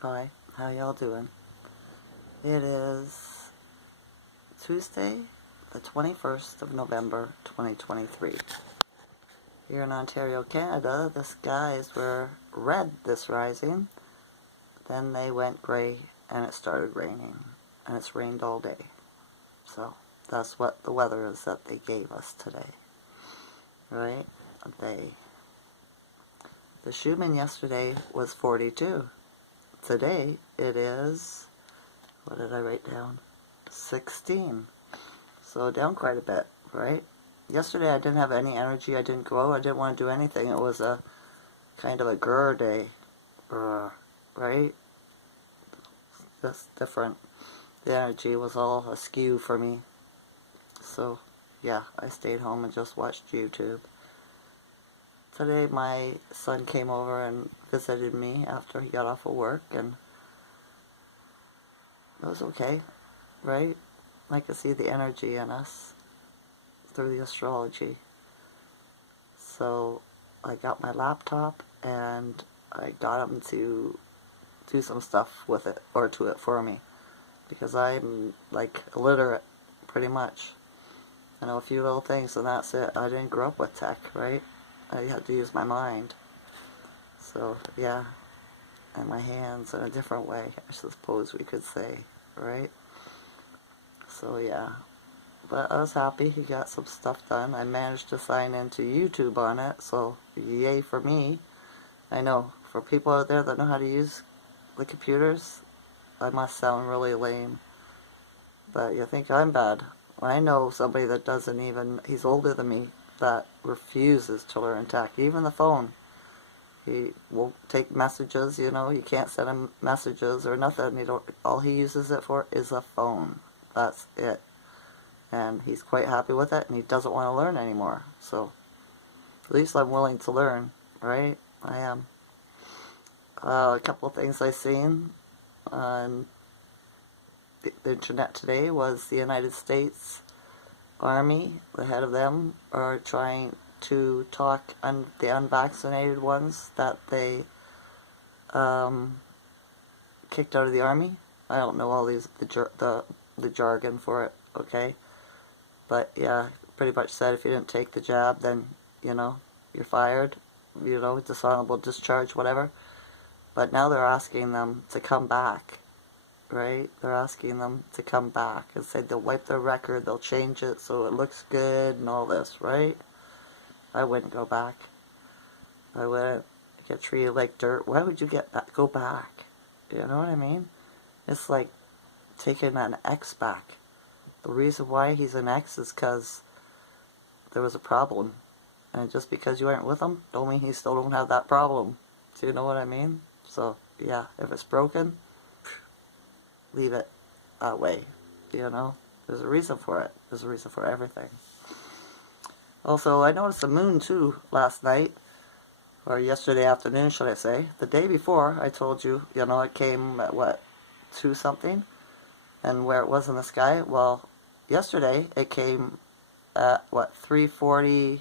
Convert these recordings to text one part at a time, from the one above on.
Hi, how y'all doing? It is Tuesday, the 21st of November, 2023. Here in Ontario, Canada, the skies were red this rising. Then they went gray and it started raining. And it's rained all day. So that's what the weather is that they gave us today. Right? The Schumann yesterday was 42. Today it is, what did I write down? 16. So down quite a bit, right? Yesterday I didn't have any energy, I didn't go, I didn't want to do anything. It was a kind of a grr day, right? Just different. The energy was all askew for me. So yeah, I stayed home and just watched YouTube. Today my son came over and visited me after he got off of work, and it was okay, right? I could see the energy in us through the astrology. So I got my laptop and I got him to do some stuff with it, or to it for me, because I'm like illiterate pretty much. I know a few little things and that's it. I didn't grow up with tech, right? I had to use my mind. So yeah, and my hands in a different way, I suppose we could say, right? So yeah, but I was happy he got some stuff done. I managed to sign into YouTube on it, so yay for me. I know, for people out there that know how to use the computers, I must sound really lame. But you think I'm bad. I know somebody that doesn't even, he's older than me, that refuses to learn tech. Even the phone. He won't take messages, you know, you can't send him messages or nothing. All he uses it for is a phone. That's it. And he's quite happy with it, and he doesn't want to learn anymore. So at least I'm willing to learn, right? I am. A couple of things I've seen on the internet today was the United States Army, the head of them, are trying to talk the unvaccinated ones that they kicked out of the Army. I don't know all the jargon for it, okay? But yeah, pretty much said if you didn't take the jab, then, you know, you're fired, you know, dishonorable discharge, whatever. But now they're asking them to come back, right? They're asking them to come back and say they'll wipe their record, they'll change it so it looks good and all this, right? I wouldn't go back. I wouldn't get treated like dirt. Why would you go back? You know what I mean? It's like taking an ex back. The reason why he's an ex is because there was a problem. And just because you aren't with him, don't mean he still don't have that problem. Do you know what I mean? So, yeah, if it's broken, leave it that way. You know? There's a reason for it. There's a reason for everything. Also, I noticed the moon, too, last night. Or yesterday afternoon, should I say. The day before, I told you, you know, it came at, what, 2 something? And where it was in the sky, well, yesterday it came at, what, 3:44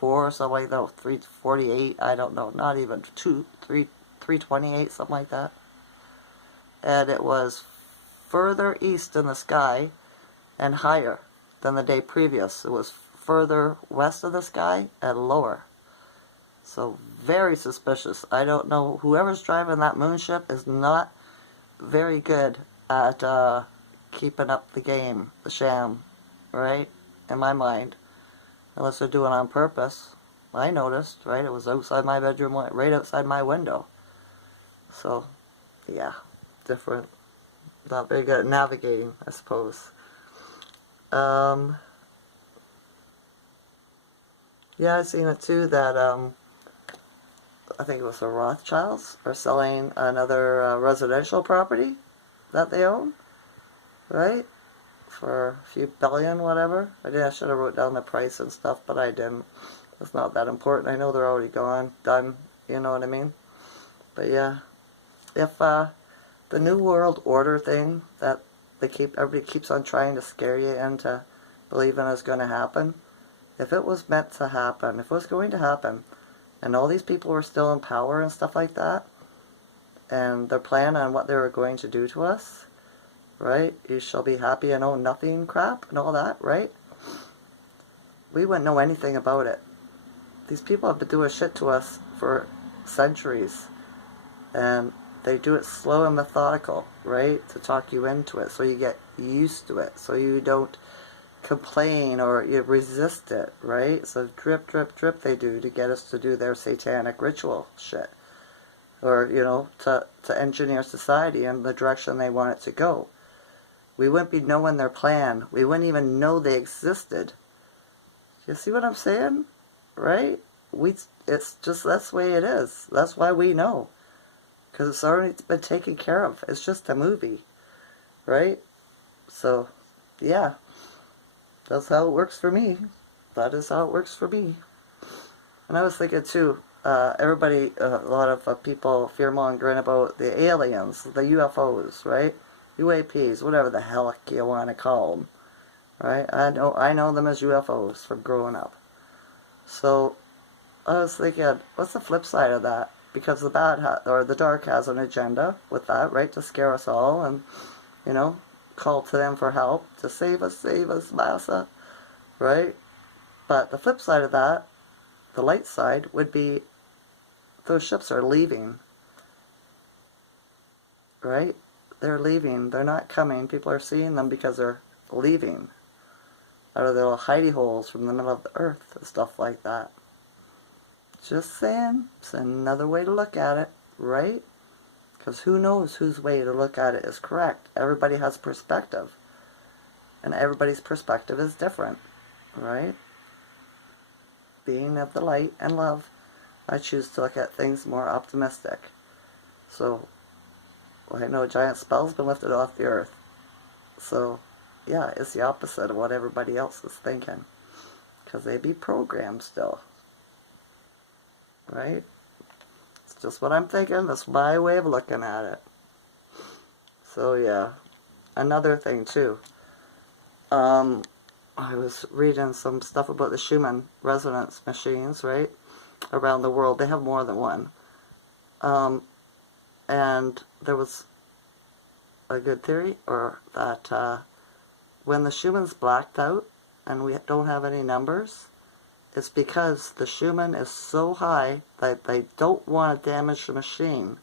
or something like that, 3:48, I don't know, not even 3:28, something like that. And it was further east in the sky and higher than the day previous. It was further west of the sky and lower. So very suspicious. I don't know, whoever's driving that moonship is not very good at keeping up the game, the sham, right? In my mind. Unless they're doing it on purpose. I noticed, right? It was outside my bedroom, right outside my window. So, yeah, different. Not very good at navigating, I suppose. Yeah, I've seen it too, that I think it was the Rothschilds are selling another residential property that they own, right? For a few billion, whatever. I should have wrote down the price and stuff, but I didn't. It's not that important. I know they're already gone, done, you know what I mean? But yeah, if the New World Order thing that everybody keeps on trying to scare you into believing is going to happen, if it was meant to happen, if it was going to happen, and all these people were still in power and stuff like that, and their plan on what they were going to do to us, right? You shall be happy and own nothing crap and all that, right? We wouldn't know anything about it. These people have been doing shit to us for centuries, and they do it slow and methodical, right? To talk you into it, so you get used to it, so you don't complain or you resist it, right? So drip, drip, drip they do to get us to do their satanic ritual shit. Or, you know, to engineer society in the direction they want it to go. We wouldn't be knowing their plan. We wouldn't even know they existed. You see what I'm saying? Right? It's just, that's the way it is. That's why we know. Because it's already been taken care of. It's just a movie. Right? So, yeah. That's how it works for me. That is how it works for me. And I was thinking too, everybody, a lot of people fear-mongering about the aliens, the UFOs, right? UAPs, whatever the hell you want to call them, right? I know them as UFOs from growing up. So I was thinking, what's the flip side of that? Because the dark has an agenda with that, right? To scare us all and, you know, call to them for help, to save us, massa, right? But the flip side of that, the light side, would be those ships are leaving, right? They're leaving. They're not coming. People are seeing them because they're leaving out of their little hidey holes from the middle of the earth and stuff like that. Just saying, it's another way to look at it, right? Because who knows whose way to look at it is correct. Everybody has perspective. And everybody's perspective is different, right? Being of the light and love, I choose to look at things more optimistic. So, well, I know a giant spell's been lifted off the earth. So, yeah, it's the opposite of what everybody else is thinking. Because they be programmed still. Right? It's just what I'm thinking. That's my way of looking at it. So, yeah. Another thing, too. I was reading some stuff about the Schumann resonance machines, right? Around the world. They have more than one. And there was a good theory, or that when the Schumann's blacked out and we don't have any numbers, it's because the Schumann is so high that they don't want to damage the machine.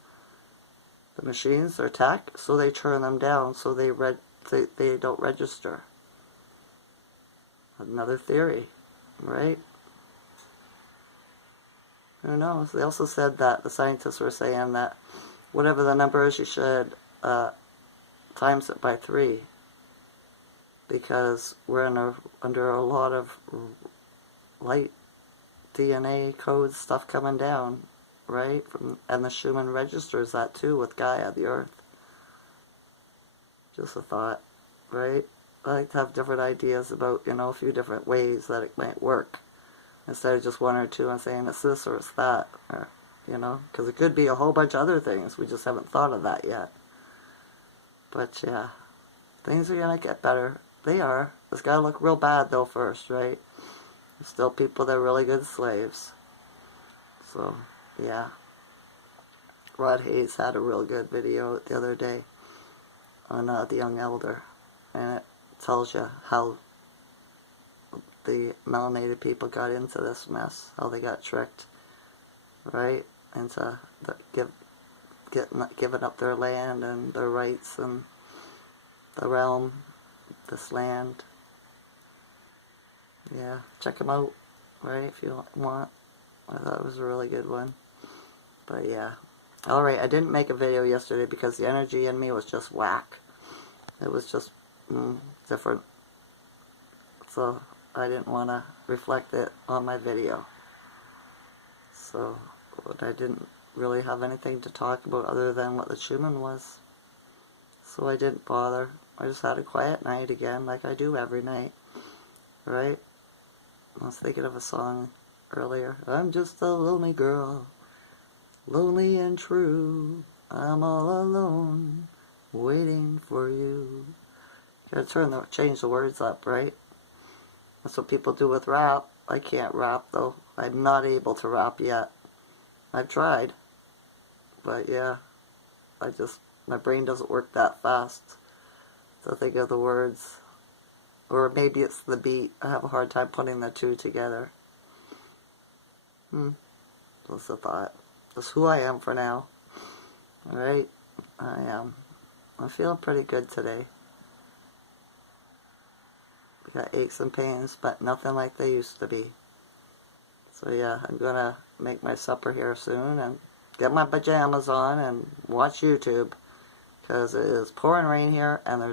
The machines are tech, so they turn them down so they don't register. Another theory, right? Who knows? They also said that the scientists were saying that whatever the number is, you should times it by 3, because we're under a lot of light DNA codes stuff coming down, right? And the Schumann registers that too with Gaia, the Earth. Just a thought, right? I like to have different ideas about, you know, a few different ways that it might work, instead of just one or two and saying it's this or it's that, or, you know, because it could be a whole bunch of other things. We just haven't thought of that yet. But yeah, things are gonna get better. They are. It's gotta look real bad though first, right? There's still people that are really good slaves. So, yeah. Rod Hayes had a real good video the other day on the Young Elder, and it tells you how the melanated people got into this mess, how they got tricked, right, into giving up their land and their rights and the realm, this land. Yeah, check them out, right, if you want. I thought it was a really good one. But yeah. Alright, I didn't make a video yesterday because the energy in me was just whack. It was just different. So I didn't want to reflect it on my video. So, but I didn't really have anything to talk about other than what the Schumann was. So I didn't bother. I just had a quiet night again, like I do every night. Right? I was thinking of a song earlier. I'm just a lonely girl, lonely and true. I'm all alone, waiting for you. You gotta change the words up, right? That's what people do with rap. I can't rap though. I'm not able to rap yet. I've tried. But yeah. my brain doesn't work that fast to think of the words. Or maybe it's the beat. I have a hard time putting the two together. Just a thought. That's who I am for now. Alright? I'm feeling pretty good today. I got aches and pains, but nothing like they used to be. So yeah, I'm gonna make my supper here soon and get my pajamas on and watch YouTube. Because it is pouring rain here, and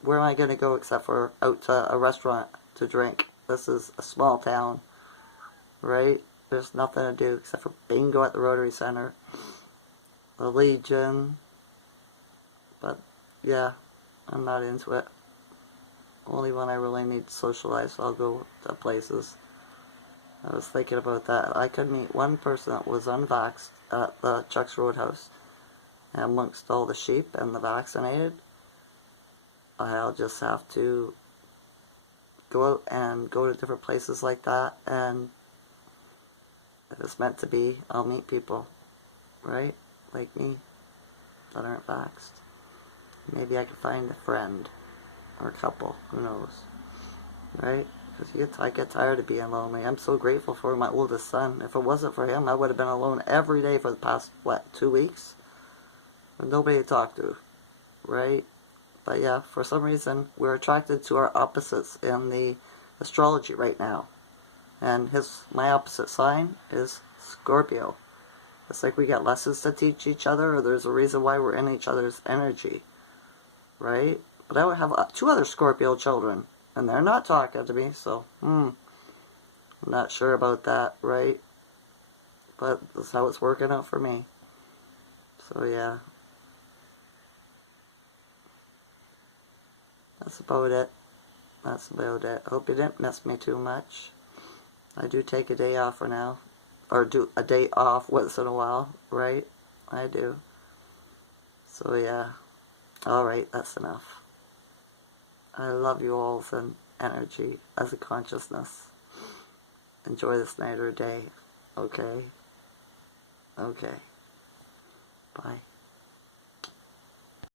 where am I going to go except for out to a restaurant to drink? This is a small town, right? There's nothing to do except for bingo at the Rotary Center, the Legion, but yeah, I'm not into it. Only when I really need to socialize, I'll go to places. I was thinking about that. I could meet one person that was unvaxxed at the Chuck's Roadhouse. And amongst all the sheep and the vaccinated, I'll just have to go out and go to different places like that, and if it's meant to be, I'll meet people, right? Like me, that aren't vaxxed. Maybe I can find a friend, or a couple, who knows, right? Because I get tired of being lonely. I'm so grateful for my oldest son. If it wasn't for him, I would have been alone every day for the past, 2 weeks? With nobody to talk to, right? But yeah, for some reason, we're attracted to our opposites in the astrology right now. And my opposite sign is Scorpio. It's like we got lessons to teach each other, or there's a reason why we're in each other's energy, right? But I would have 2 other Scorpio children, and they're not talking to me, so, I'm not sure about that, right? But that's how it's working out for me. So yeah. That's about it. That's about it. Hope you didn't miss me too much. I do take a day off for now. Or do a day off once in a while, right? I do. So yeah. Alright, that's enough. I love you all as an energy, as a consciousness. Enjoy this night or day. Okay? Okay. Bye.